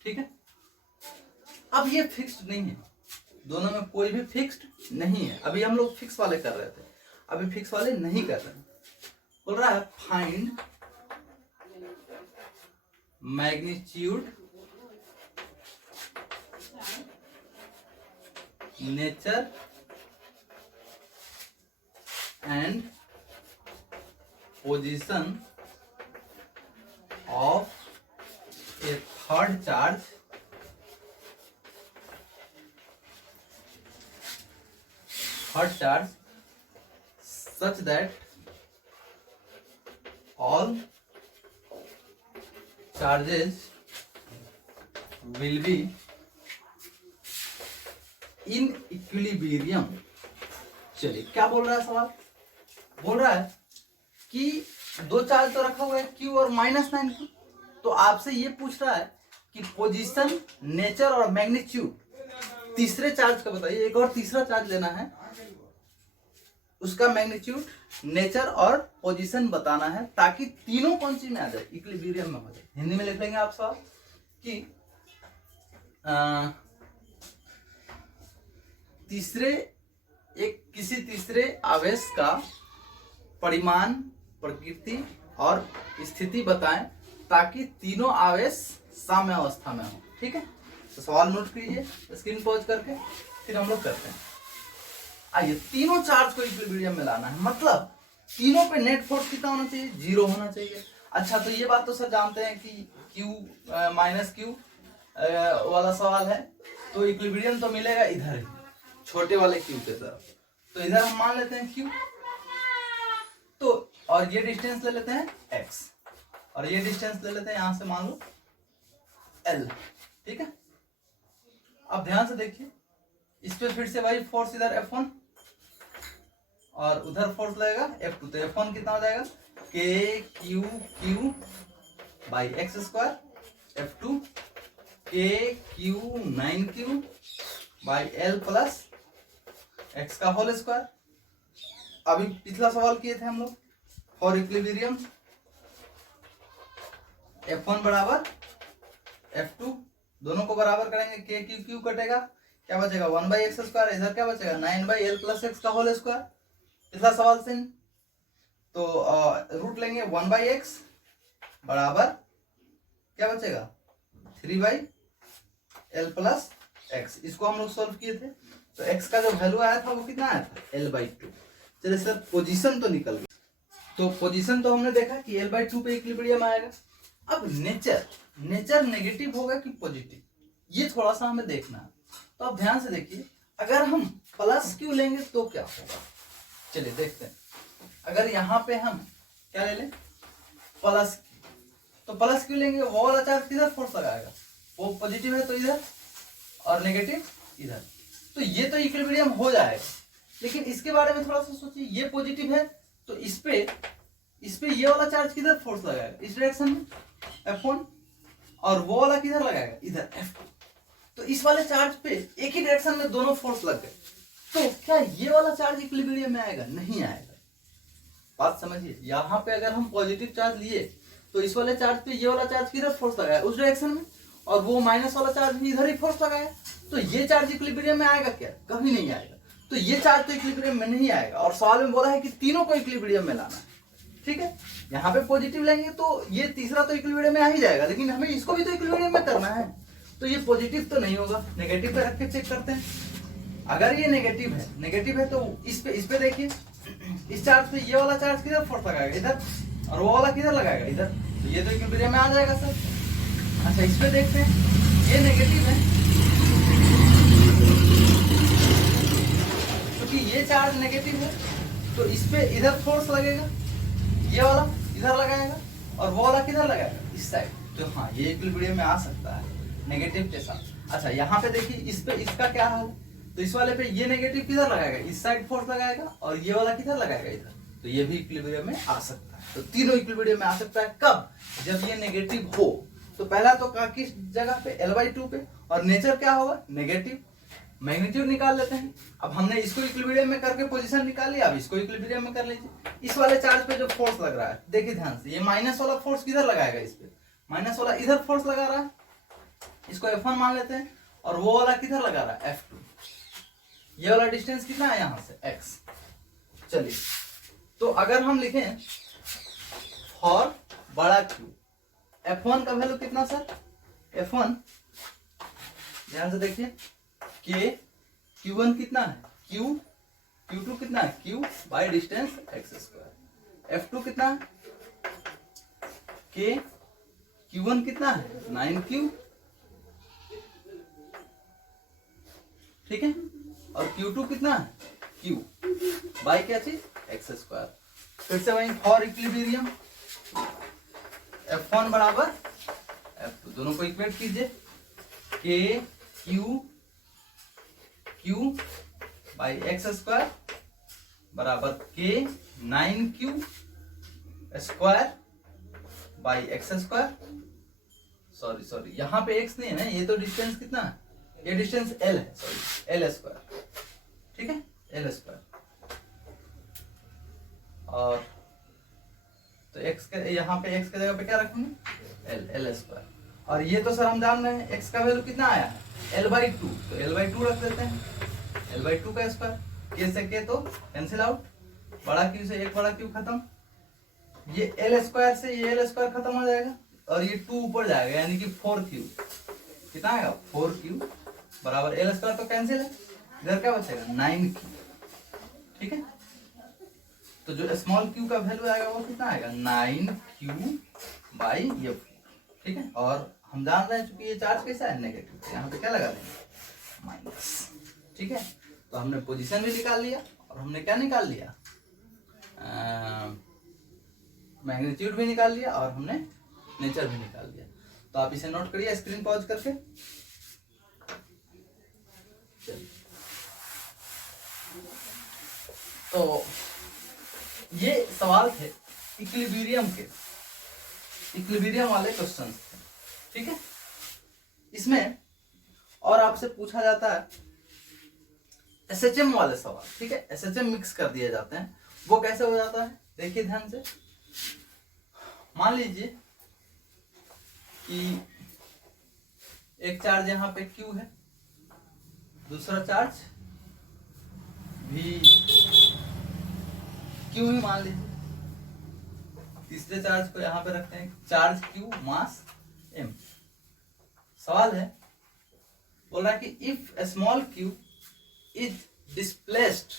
ठीक है। अब ये फिक्स्ड नहीं है, दोनों में कोई भी फिक्स्ड नहीं है। अभी हम लोग फिक्स वाले कर रहे थे, अभी फिक्स वाले नहीं कर रहे हैं। बोल रहा है find magnitude, nature and position of A third charge such that all charges will be in equilibrium। चलिए क्या बोल रहा है सवाल? बोल रहा है कि दो चार्ज तो रखा हुआ है Q और -9Q, तो आपसे ये पूछ रहा है कि पोजीशन, नेचर और मैग्नीट्यूड तीसरे चार्ज का बताइए। एक और तीसरा चार्ज लेना है, उसका मैग्नीट्यूड, नेचर और पोजीशन बताना है, ताकि तीनों कौन सी में आ जाए? इक्विलिब्रियम में हो जाए। हिंदी में लिख लेंगे आप सवाल कि किसी तीसरे आवेश का परिमाण, प्रकृति और स्थिति बताएं ताकि तीनों आवेश साम्य अवस्था में हो। ठीक है, तो सवाल नोट कीजिए स्क्रीन पॉज करके, फिर हम लोग करते हैं। आइए, तीनों चार्ज को इक्विलिब्रियम में लाना है, मतलब तीनों पे नेट फोर्स कितना होना चाहिए? 0 होना चाहिए। अच्छा, तो ये बात तो सर जानते हैं कि Q वाला सवाल है, तो इक्विलिब्रियम तो मिलेगा इधर ही, छोटे वाले Q के तरफ। तो इधर हम मान लेते हैं Q, तो और ये डिस्टेंस ले लेते हैं x, और ये डिस्टेंस ले लेते हैं यहां से मान लो L। ठीक है, अब ध्यान से देखिए, इस पे फिर से वही फोर्स, इधर F1 और उधर फोर्स लगेगा F2। तो F1 कितना हो जाएगा? KQ by x square, F2 KQ 9Q by L plus x का होल स्क्वायर। अभी पिछला सवाल किए थे हम लोग फॉर इक्विलिब्रियम, F1 बराबर F2, दोनों को बराबर करेंगे, KQ कटेगा, क्या बचेगा? 1/x स्क्वायर, इधर क्या बचेगा? 9/L प्लस x का होल स्क्वायर। पिछला सवाल से तो रूट लेंगे 1/x बराबर क्या बचेगा? 3/L plus x। इसको हम लोग सॉल्व किए थे, तो x का जो वैल्यू आया था वो कितना आया था? L/2। चलिए सर, पोजीशन तो निकल गई, तो पोजीशन तो हमने देखा कि L/2 पे इक्विलिब्रियम आएगा। अब नेचर नेगेटिव होगा कि पॉजिटिव, ये थोड़ा सा हमें देखना है। तो आप ध्यान से देखिए, अगर हम प्लस Q लेंगे तो क्या होगा? चलिए देखते हैं। अगर यहाँ पे हम क्या ले लें? प्लस Q, तो प्लस Q लेंगे, वो वाला चार्ज किधर फोर्स लगाएगा? वो पॉजिटिव है तो इधर, और नेगेटिव इधर, तो ये तो इक्विलिब्रियम हो जाएगा। लेकिन इसके बारे में थोड़ा सा सोचिए, ये पॉजिटिव है तो इस पे ये वाला चार्ज किधर फोर्स लगाएगा? इस डायरेक्शन में F1, और वो वाला किधर लगाएगा? इधर F2। तो इस वाले चार्ज पे एक ही डायरेक्शन में दोनों फोर्स लग गए, तो क्या ये वाला चार्ज इक्विलिब्रियम में आएगा? नहीं आएगा। बात समझिए, यहाँ पे अगर हम पॉजिटिव चार्ज लिए तो इस वाले चार्ज पे ये वाला चार्ज किधर फोर्स लगाएगा? उस डायरेक्शन में, और वो माइनस वाला चार्ज भी इधर ही फोर्स लगाया, तो ये चार्ज इक्विलिब्रियम में आएगा क्या? कभी नहीं आएगा। तो ये चार्ज तो इक्विलिब्रियम में नहीं आएगा, और सवाल में बोला है कि तीनों को इक्विलिब्रियम में लाना है। ठीक है, यहाँ पे पॉजिटिव लेंगे तो ये तीसरा तो इक्विलिब्रियम में आ ही जाएगा, लेकिन हमें इसको भी तो इक्विलिब्रियम में करना है, तो ये पॉजिटिव तो नहीं होगा। नेगेटिव पे रख के चेक करते हैं। अगर ये नेगेटिव है तो इस पे देखिए, इस चार्ज पे ये वाला चार्ज किधर फोर्स लगाएगा? इधर, और वो वाला किधर लगाएगा? इधर। तो ये तो इक्विलिब्रियम में आ जाएगा सर। अच्छा, इस पे देखते हैं, ये नेगेटिव है, क्योंकि ये चार्ज नेगेटिव है, तो इस पे इधर फोर्स लगेगा, ये वाला इधर लगाएगा, और वो वाला किधर लगाएगा? इस साइड। तो हाँ, ये इक्विलिब्रियम में आ सकता है नेगेटिव के साथ। अच्छा, यहाँ पे देखिए, इस पे इसका क्या हाल है? तो इस वाले पे ये नेगेटिव किधर लगाएगा? इस साइड फोर्स लगाएगा, और ये वाला किधर लगाएगा? इधर। तो ये भी इक्विलिब्रियम में आ सकता है। तो तीनों इक्विलिब्रियम में आ सकता है। कब? जब ये नेगेटिव हो। तो पहला तो किस जगह पे? L/2 पे, और नेचर क्या होगा? नेगेटिव। मैग्नीट्यूड निकाल लेते हैं। अब हमने इसको इक्विलिब्रियम में करके पोजीशन निकाल लिया, अब इसको इक्विलिब्रियम में कर लीजिए। इस वाले चार्ज पे जो फोर्स लग रहा है, देखिए ध्यान से, ये माइनस वाला फोर्स किधर लगाएगा? इस पे। माइनस वाला इधर फोर्स लगा रहा है, इसको F1 मान लेते हैं, और वो वाला किधर लगा रहा है? F2। ये वाला डिस्टेंस कितना है यहाँ से? x। चलिए, तो अगर हम लिखें फॉर बड़ा Q, F1 का वैल्यू कितना सर? F1 ध्यान से देखिए, Q1 कितना है? Q2 कितना है? Q by distance x²। F2 कितना है? Q1 कितना है? 9Q। ठीक है, और Q2 कितना है? Q बाई क्या चीज? x²। फिर से वही फॉर इक्विलिब्रियम, F1 बराबर F2, दोनों को इक्वेट कीजिए। Q बाई x² बराबर K 9Q² by x²। Sorry, यहाँ पे x नहीं है ना, ये तो डिस्टेंस कितना है? ये डिस्टेंस L है, सॉरी, L²। ठीक है, L²। और तो x के यहाँ पे x के जगह पे क्या रखेंगे? L²। और ये तो सर हम जान रहे हैं x का वैल्यू कितना आया है? L/2, तो L/2 रख देते हैं। L/2 का स्क्वायर, K से K तो कैंसिल आउट, बड़ा Q से एक बड़ा Q खत्म, ये L² से ये L² खत्म हो जाएगा, और ये 2 ऊपर जाएगा, यानी कि 4Q। कितना आएगा? 4Q बराबर L² तो कैंसिल है, इधर क्या बचेगा? 9Q। ठीक है, तो जो स्मॉल q का वैल्यू आएगा वो कितना आएगा? 9Q बाई ये। ठीक है, और हम जान रहे हैं चूंकि ये चार्ज कैसा है? नेगेटिव, तो यहाँ पे क्या लगा देंगे? माइनस। ठीक है, तो हमने पोजीशन भी निकाल लिया, और हमने क्या निकाल लिया? मैग्नीट्यूड भी निकाल लिया, और हमने नेचर भी निकाल लिया। तो आप इसे नोट करिए स्क्रीन पॉज करके। तो ये सवाल थे इक्विलिब्रियम के, इक्विलिब्रियम वाले क्वेश्चन थे। ठीक है, इसमें और आपसे पूछा जाता है SHM वाले सवाल। ठीक है, SHM मिक्स कर दिए जाते हैं। वो कैसे हो जाता है? देखिए ध्यान से, मान लीजिए कि एक चार्ज यहाँ पे Q है, दूसरा चार्ज भी Q ही मान लीजिए, तीसरे चार्ज को यहाँ पे रखते हैं, चार्ज Q मास M। सवाल है, बोल रहा है कि if small q is displaced,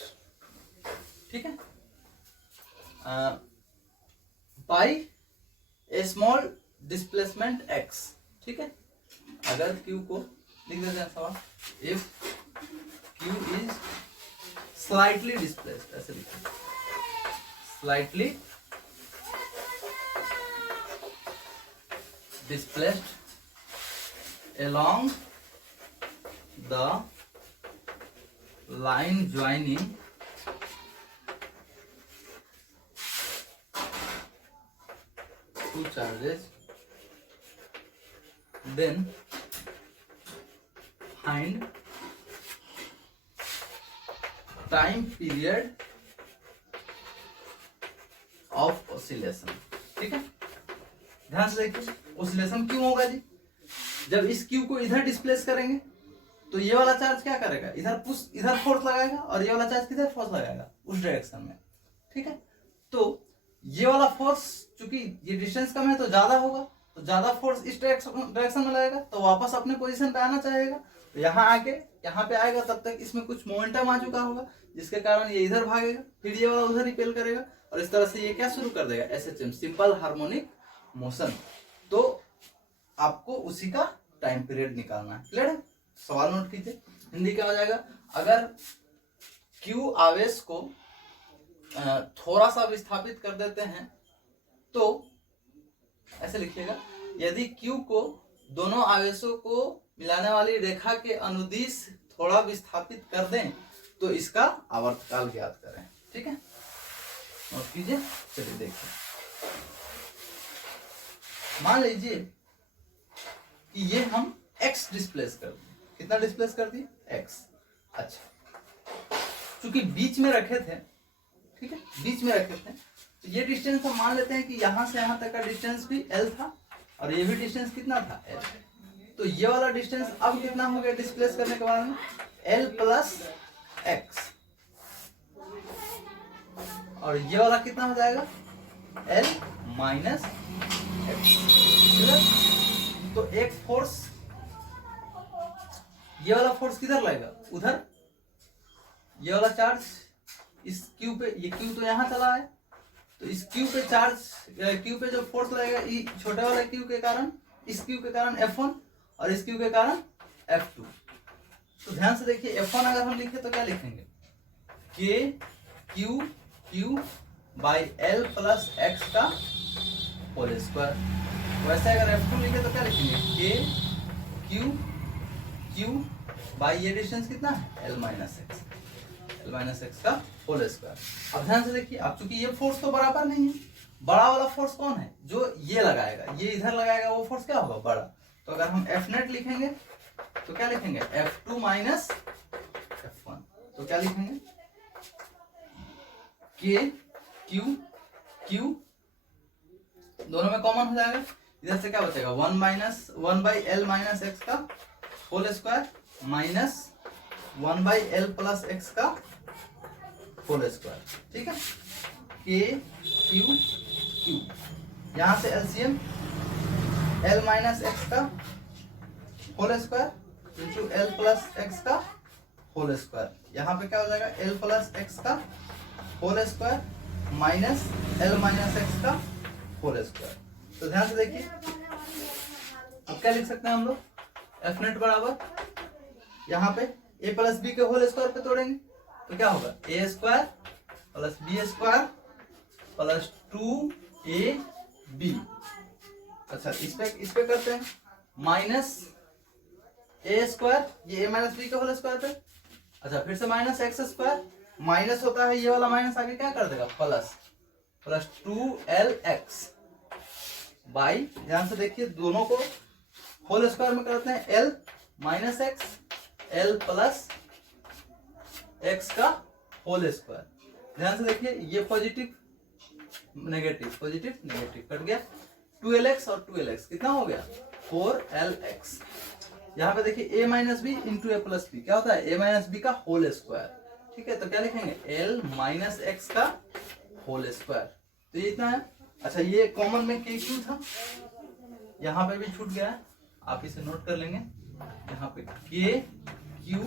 ठीक है, by A small displacement x। ठीक है, अगर q को लिख देते हैं सवाल, if q is slightly displaced, ऐसे लिखते हैं, slightly displaced along the line joining two charges, then find time period of oscillation। ठीक है, ध्यान से देखिए, ओसिलेशन क्यों होगा जी? जब इस क्यू को इधर डिस्प्लेस करेंगे तो ये वाला चार्ज क्या करेगा, इधर फोर्स लगाएगा, और ये वाला चार्ज किधर फोर्स लगाएगा, उस डायरेक्शन में। ठीक है, तो ये वाला फोर्स चूंकि ये डिस्टेंस कम है तो ज्यादा होगा, तो ज्यादा फोर्स इस डायरेक्शन में लगेगा, तो वापस अपने पोजीशन पे आना चाहेगा, तो यहाँ आके यहाँ पे आएगा, तब तक इसमें कुछ मोमेंटम आ चुका होगा, जिसके कारण ये इधर भागेगा, फिर ये वाला उधर रिपेल करेगा, और इस तरह से ये क्या शुरू कर देगा, SHM, सिंपल हार्मोनिक मोशन। तो आपको उसी का टाइम पीरियड निकालना है। क्लियर है? सवाल नोट कीजिए। हिंदी क्या हो जाएगा, अगर Q आवेश को थोड़ा सा विस्थापित कर देते हैं तो ऐसे लिखिएगा, यदि Q को दोनों आवेशों को मिलाने वाली रेखा के अनुदिश थोड़ा विस्थापित कर दें तो इसका आवर्तकाल ज्ञात करें। ठीक है, नोट कीजिए। चलिए देखिए, मान लीजिए कि ये हम x डिस्प्लेस कर दिए। कितना डिस्प्लेस कर दिए, x। अच्छा, चूंकि बीच में रखे थे, ठीक है, बीच में रखे थे, तो ये डिस्टेंस हम मान लेते हैं कि यहां से यहां तक का डिस्टेंस भी l था, और ये भी डिस्टेंस कितना था, l। तो ये वाला डिस्टेंस अब कितना हो गया डिस्प्लेस करने के बाद में, l प्लस x, और ये वाला कितना हो जाएगा, l माइनस x। तो एक फोर्स, ये वाला फोर्स किधर लगेगा, उधर, ये वाला चार्ज इस क्यू पे, ये क्यू तो यहाँ चला है, तो इस क्यू पे चार्ज, क्यू पे जो फोर्स लगेगा छोटे वाले क्यू के कारण, इस क्यू के कारण F1, और इस क्यू के कारण F2। तो ध्यान से देखिए, F1 अगर हम लिखे तो क्या लिखेंगे, K Q Q by L plus x का होल स्क्वायर। वैसे अगर F2 लिखे तो क्या लिखेंगे, K Q Q बाई ये डिस्टेंस कितना है, L माइनस एक्स का होल स्क्वायर। अब ध्यान से देखिए, अब चूंकि ये फोर्स तो बराबर नहीं है, बड़ा वाला फोर्स कौन है, जो ये लगाएगा, ये इधर लगाएगा, वो फोर्स क्या होगा, बड़ा। तो अगर हम F नेट लिखेंगे तो क्या लिखेंगे, F2 माइनस F1। तो क्या लिखेंगे, K Q Q दोनों में कॉमन हो जाएगा, इधर से क्या बचेगा, 1 बाई L माइनस एक्स का whole square minus 1 by L plus x का होल स्क्वायर। ठीक है, K Q Q, यहां से LCM L माइनस एक्स का whole square into L plus x का होल स्क्वायर। यहाँ पे क्या हो जाएगा, L प्लस एक्स का whole square minus L minus x का होल स्क्वायर। तो ध्यान से देखिए, अब क्या लिख सकते हैं हम लोग, F नेट बराबर, यहाँ पे a प्लस बी के होल स्क्वायर पे तोड़ेंगे तो क्या होगा, a square plus b square plus 2ab। अच्छा, इस पे करते हैं, माइनस a स्क्वायर, ये a माइनस बी के होल स्क्वायर पे। अच्छा, फिर से माइनस एक्स स्क्वायर, माइनस होता है ये वाला माइनस, आगे क्या कर देगा, प्लस 2lx बाई, ध्यान से देखिए, दोनों को होल स्क्वायर में करते हैं, l minus x, l plus x का होल स्क्वायर। ध्यान से देखिए, ये positive negative, positive negative cut गया, 2lx और 2lx कितना हो गया, 4lx। यहाँ पे देखिए a minus b into a plus b क्या होता है, a माइनस बी का होल स्क्वायर। ठीक है, तो क्या लिखेंगे, l माइनस एक्स का होल स्क्वायर। तो ये इतना है। अच्छा, ये कॉमन में k q था, यहाँ पे भी छूट गया है, आप इसे नोट कर लेंगे। यहाँ पे k q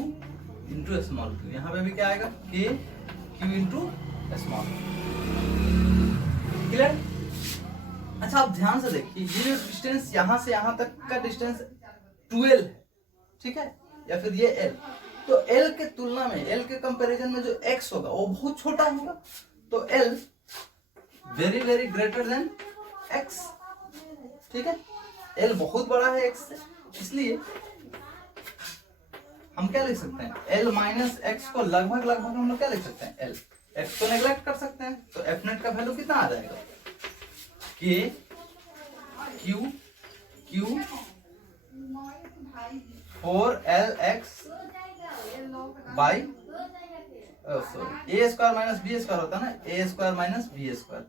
into small q, यहाँ पे भी क्या आएगा, k q into small. Clear? अच्छा, आप ध्यान से देखिए, ये जो डिस्टेंस यहाँ से यहाँ तक का डिस्टेंस 12 है, ठीक है, या फिर ये l, तो l के तुलना में, l के कंपैरिजन में जो x होगा वो बहुत छोटा होगा, तो l very very greater than x। ठीक है, l बहुत बड़ा है x से, इसलिए हम क्या लिख सकते हैं, l माइनस एक्स को लगभग हम लोग क्या लिख सकते हैं, l, x को नेग्लेक्ट कर सकते हैं, तो f नेट का वैल्यू कितना आ जाएगा, k q q 4lx by sorry a square minus b square होता है ना, a square minus b square,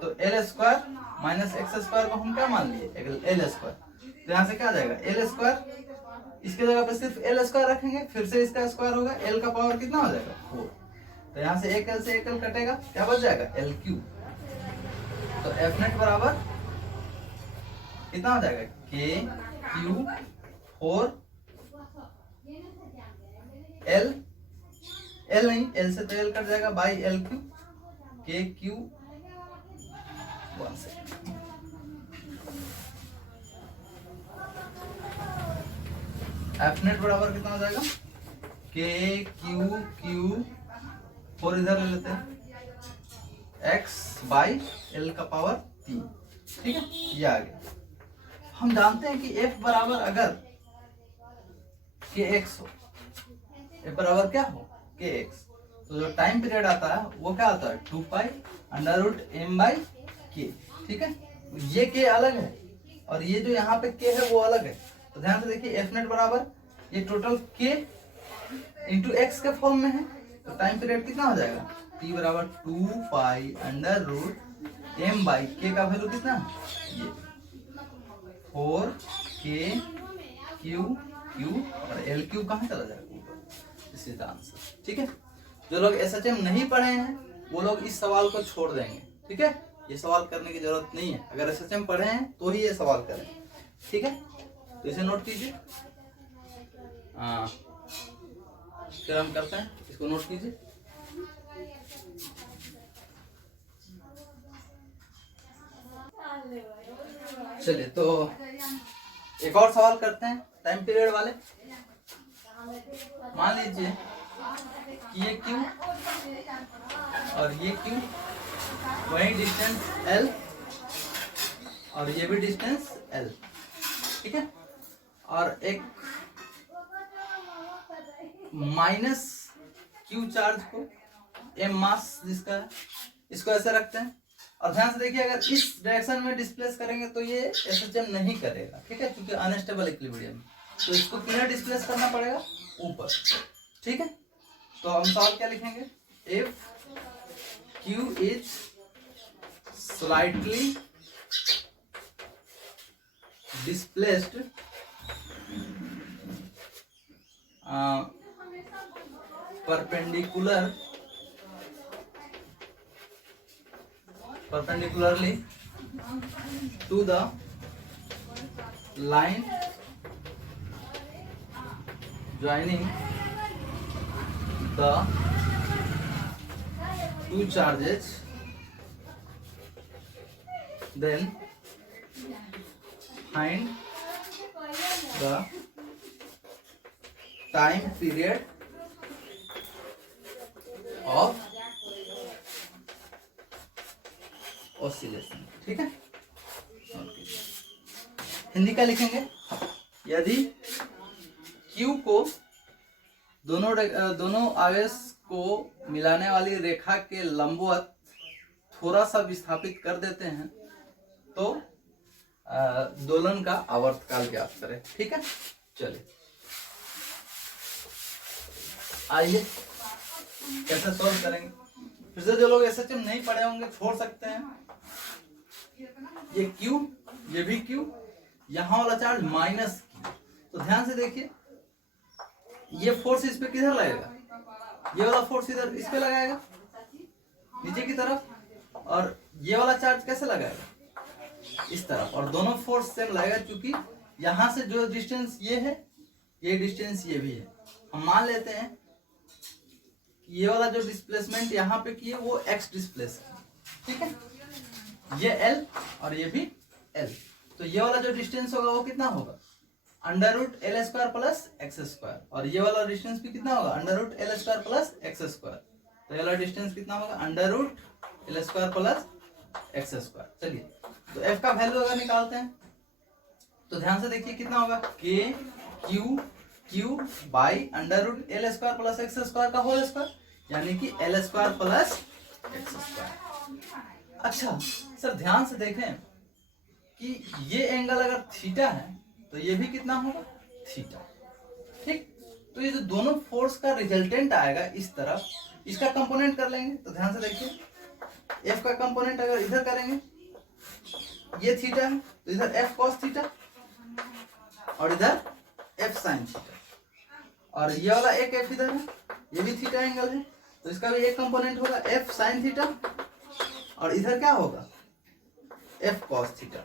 तो l square minus x square को हम क्या मान लिए, l स्क्वायर, तो यहाँ से क्या आ जाएगा एल स्क्वायर, इसके जगह पे सिर्फ एल स्क्वायर रखेंगे, फिर से इसका स्क्वायर होगा, एल का पावर कितना हो जाएगा 4। तो यहाँ से एक एल से एक एल कटेगा, क्या बच जाएगा एल क्यू। तो एफ नेट बराबर कितना हो जाएगा के क्यू 4 एल, एल नहीं, एल से तो एल कट जाएगा बाई एल क्यू, के क्यू 1 से। एफ नेट बराबर कितना हो जाएगा के क्यू क्यू 4 इधर ले लेते हैं एक्स बाई एल का पावर 3। ठीक है, ये आ गया। हम जानते हैं कि एफ बराबर अगर के एक्स हो, एफ बराबर क्या हो के एक्स, तो जो टाइम पीरियड आता है वो क्या आता है 2 pi under root m by k. ठीक है, ये के अलग है और ये जो यहाँ पे के है वो अलग है। तो ध्यान से देखिए एफ नेट बराबर ये टोटल के इंटू एक्स के फॉर्म में है, तो टाइम पीरियड कितना हो जाएगा टी बराबर 2 pi under root m by k का वैल्यू कितना ये 4 के क्यू क्यू और एल क्यू कहाँ चला जाएगा ऊपर, दिस इज द आंसर। ठीक है, जो लोग एसएचएम नहीं पढ़े हैं वो लोग इस सवाल को छोड़ देंगे। ठीक है, ये सवाल करने की जरूरत नहीं है, अगर एसएचएम पढ़े हैं तो ही ये सवाल करें। ठीक है, तो इसे नोट कीजिए। फिर हम करते हैं, इसको नोट कीजिए। चलिए तो एक और सवाल करते हैं टाइम पीरियड वाले। मान लीजिए कि ये क्यू और ये क्यू, वही डिस्टेंस एल और ये भी डिस्टेंस एल। ठीक है, और एक माइनस क्यू चार्ज को एम मास जिसका है, इसको ऐसे रखते हैं। और ध्यान से देखिए अगर इस डायरेक्शन में डिस्प्लेस करेंगे तो ये एसएचएम नहीं करेगा। ठीक है, क्योंकि अनस्टेबल इक्विलिब्रियम, तो इसको किधर डिस्प्लेस करना पड़ेगा ऊपर। ठीक है, तो हम सवाल क्या लिखेंगे, if Q is slightly displaced perpendicularly to the line joining the two charges, then find the time period of oscillation. ठीक है, हिंदी का लिखेंगे, यदि Q को दोनों आवेश को मिलाने वाली रेखा के लंबवत थोड़ा सा विस्थापित कर देते हैं तो दोलन का आवर्तकाल ज्ञात करें। ठीक है, चलिए आइए कैसे सॉल्व करेंगे। फिर से जो लोग एसएचएम नहीं पढ़े होंगे छोड़ सकते हैं। ये Q, ये भी Q, यहाँ वाला चार्ज माइनस Q। तो ध्यान से देखिए ये फोर्स इस पे किधर लगेगा, ये वाला फोर्स इधर इस पे लगाएगा नीचे की तरफ, और ये वाला चार्ज कैसे लगाएगा इस तरफ, और दोनों फोर्स सेम लगेगा क्योंकि यहाँ से जो डिस्टेंस ये है, ये डिस्टेंस ये भी है। हम मान लेते हैं ये वाला जो डिस्प्लेसमेंट यहाँ पे किए वो x डिस्प्लेस। ठीक है, ये L और ये भी L, तो ये वाला जो डिस्टेंस होगा वो कितना होगा under root L square plus x square, और ये वाला डिस्टेंस भी कितना होगा under root L square plus x square. तो ये वाला डिस्टेंस कितना होगा under root L square plus x square. चलिए तो f का वैल्यू अगर निकालते हैं तो ध्यान से देखिए कितना होगा k q q by under root L square plus x square का होल स्क्वायर, यानी कि l square plus x square. अच्छा सर ध्यान से देखें कि ये एंगल अगर थीटा है तो ये भी कितना होगा थीटा। ठीक, तो ये जो दोनों फोर्स का रिजल्टेंट आएगा इस तरफ, इसका कंपोनेंट कर लेंगे। तो ध्यान से देखिए एफ का कंपोनेंट अगर इधर करेंगे, ये थीटा है तो इधर एफ कॉस थीटा, और इधर एफ साइन थीटा, और ये वाला एक एफ इधर है, ये भी थीटा एंगल है, तो इसका भी एक कंपोनेंट होगा एफ साइन थीटा, और इधर क्या होगा एफ कॉस थीटा।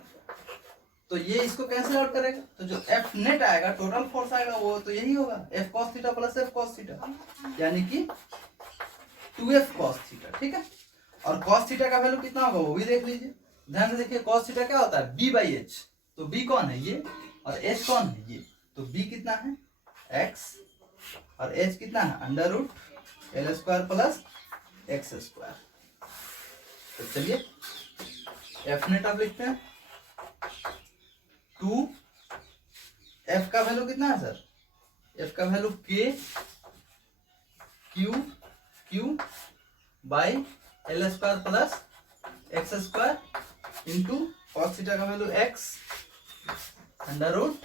तो ये इसको कैंसिल आउट करेगा, तो जो एफ नेट आएगा, टोटल फोर्स आएगा, वो तो यही होगा F cos theta plus F cos theta, यानी कि 2f कॉस थीटा। ठीक है, और कॉस थीटा का वैल्यू कितना होगा वो भी देख लीजिए, ध्यान से देखिए। कॉस थीटा क्या होता है b बाई एच, तो b कौन है ये, और h कौन है ये, तो b कितना है x, और h कितना है under root L square plus x square. तो चलिए एफ नेट अब लिखते हैं, 2 एफ का वैल्यू कितना है सर, एफ का value k q by L square plus x square into cos theta का value x under root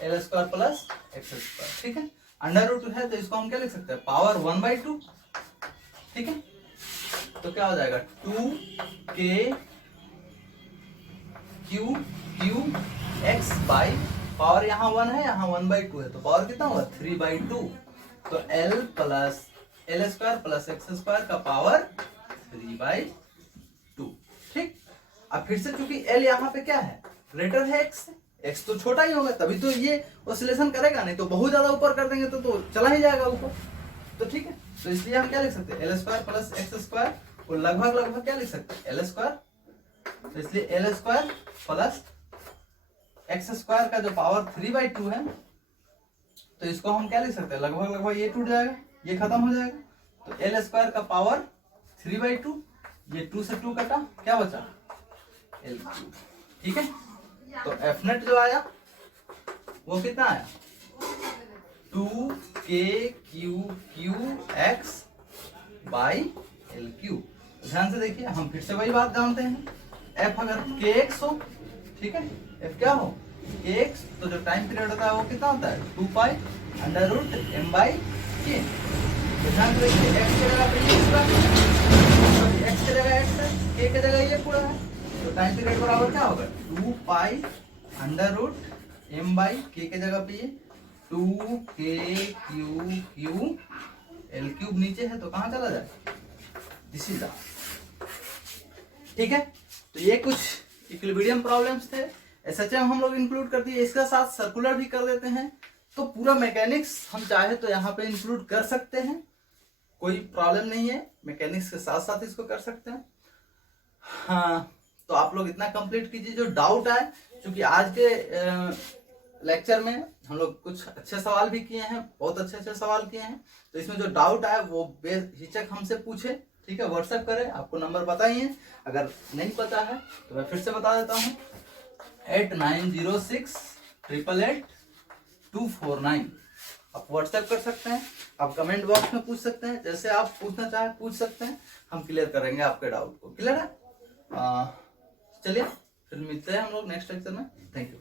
L square plus x square. ठीक है, अंडर रूट है तो इसको हम क्या लिख सकते हैं पावर 1/2। ठीक है, तो क्या हो जाएगा 2k Q x by power यहाँ 1 है, यहाँ 1/2 है, तो पावर कितना होगा 3/2, तो L plus L square plus x square का पावर 3/2। ठीक, अब फिर से चूंकि एल यहाँ पे क्या है ग्रेटर है एक्स से, एक्स तो छोटा ही होगा तभी तो ये ऑसिलेशन करेगा, नहीं तो बहुत ज्यादा ऊपर कर देंगे तो चला ही जाएगा ऊपर। तो ठीक है, तो इसलिए हम क्या लिख सकते हैं L square plus x square को लगभग क्या लिख सकते हैं एल स्क्वायर, तो इसलिए L square plus x square का जो पावर 3/2 है, तो इसको हम क्या लिख सकते हैं लगभग ये टूट जाएगा, ये खत्म हो जाएगा, तो एल स्क्वायर का पावर 3/2, ये 2 से 2 कटा, क्या बचा एल क्यूब। ठीक है, तो एफ नेट जो आया वो कितना आया 2k Q x by L cube. ध्यान से देखिए, हम फिर से वही बात जानते हैं, एफ अगर के एक्स हो, ठीक है, एफ क्या हो के एक्स, तो जो टाइम पीरियड होता है वो कितना होता है 2 pi under root m by k. तो ध्यान से देखिए, एक्स की जगह पे एक्स की जगह एक्स है, के की जगह ये पूरा है, तो टाइम पीरियड बराबर क्या होगा 2 pi under root m by k जगह पे ये 2k क्यू एल क्यूब नीचे है तो कहाँ चला जाए, दिस इज द। ठीक है, तो ये कुछ इक्विलिब्रियम प्रॉब्लम्स थे, एसएचएम हम लोग इंक्लूड कर दिए, इसके साथ सर्कुलर भी कर देते हैं, तो पूरा मैकेनिक्स हम चाहे तो यहाँ पे इंक्लूड कर सकते हैं, कोई प्रॉब्लम नहीं है, मैकेनिक्स के साथ साथ इसको कर सकते हैं। हाँ, तो आप लोग इतना कंप्लीट कीजिए, जो डाउट आए, क्योंकि आज के लेक्चर में हम लोग कुछ अच्छे सवाल भी किए हैं, बहुत अच्छे सवाल किए हैं, तो इसमें जो डाउट आए वो बेहिचक हमसे पूछे, ठीक है, व्हाट्सएप करें, आपको नंबर पता ही है, अगर नहीं पता है तो मैं फिर से बता देता हूँ 8906888249। आप व्हाट्सएप कर सकते हैं, आप कमेंट बॉक्स में पूछ सकते हैं, जैसे आप पूछना चाहें पूछ सकते हैं, हम क्लियर करेंगे आपके डाउट को। क्लियर है? चलिए फिर मिलते हैं हम लोग नेक्स्ट लेक्चर में। Thank you.